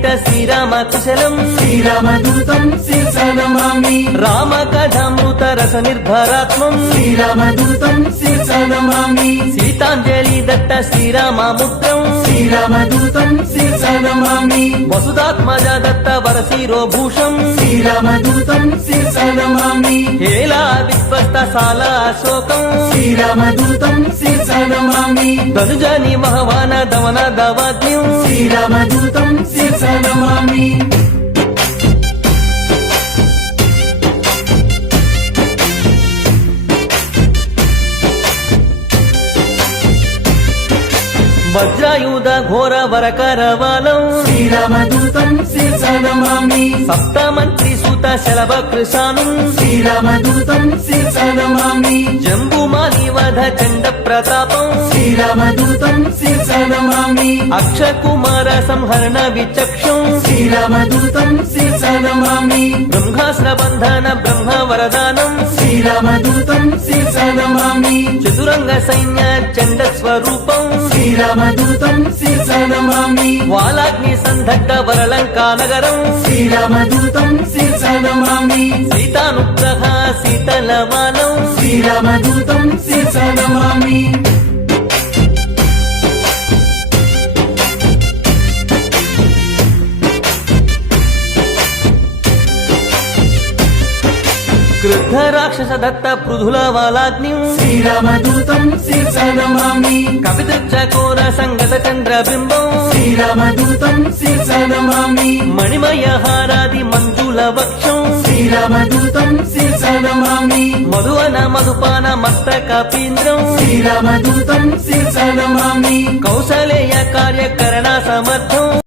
చరిత శ్రీరామ కుశలం శ్రీరామదూతం శిరసా నమామి రామ కథామృత రస నిర్భరాత్మం శ్రీరామదూతం శిరసా నమామి సీతాంజలి దత్త శ్రీరామముద్రం శ్రీరామదూతం శిరసా నమామి వసుదాత్మజ దత్త వరశిరోభూషం శ్రీరామదూతం శిరసా నమామి హేలా విశ్వస్త సాల అశోకం శ్రీరామదూతం శిరసా నమామి ధనుజని మహవాన దమన దవాగ్న్యం శ్రీరామదూతం శిరసా నమామి వజ్రాయుధ ఘోర వరకరవాలం శ్రీరామదూతం శిరసా నమామి సప్తమంత్రి సుత శలభ కృషానం శ్రీరామదూతం శిరసా నమామి జంబుమాలి వధ చండ ప్రతాపం శ్రీరామదూతం శిరసా నమామి అక్షకుమార సంహరణ విచక్షం శ్రీరామదూతం శిరసా నమామి బ్రహ్మాస్త్ర బంధన బ్రహ్మ వరదానం శ్రీరామదూతం శిరసా నమామి చతురంగ సైన్య చండ స్వరూపం శ్రీరామదూతం శిరసా నమామి వాలాగ్ని సందగ్ధ వరలంకా నగరం శ్రీరామదూతం శిరసా నమామి సీతానుగ్రహ శీతలవానం శ్రీరామదూతం శిరసా నమామి క్రుద్ధ రాక్షస దత్త పృథుల వాలాగ్నిం శ్రీరామదూతం శిరసా నమామి కవిదృక్షకోర సంగత చంద్రబింబం శ్రీరామదూతం శిరసా నమామి మణిమయ హారాది మంజుల వక్షం శ్రీరామదూతం శిరసా నమామి మధువన మధుపాన మస్తక పీంద్రం శ్రీరామదూతం శిరసా నమామి కౌశలేయ కార్యకరణ సమర్థం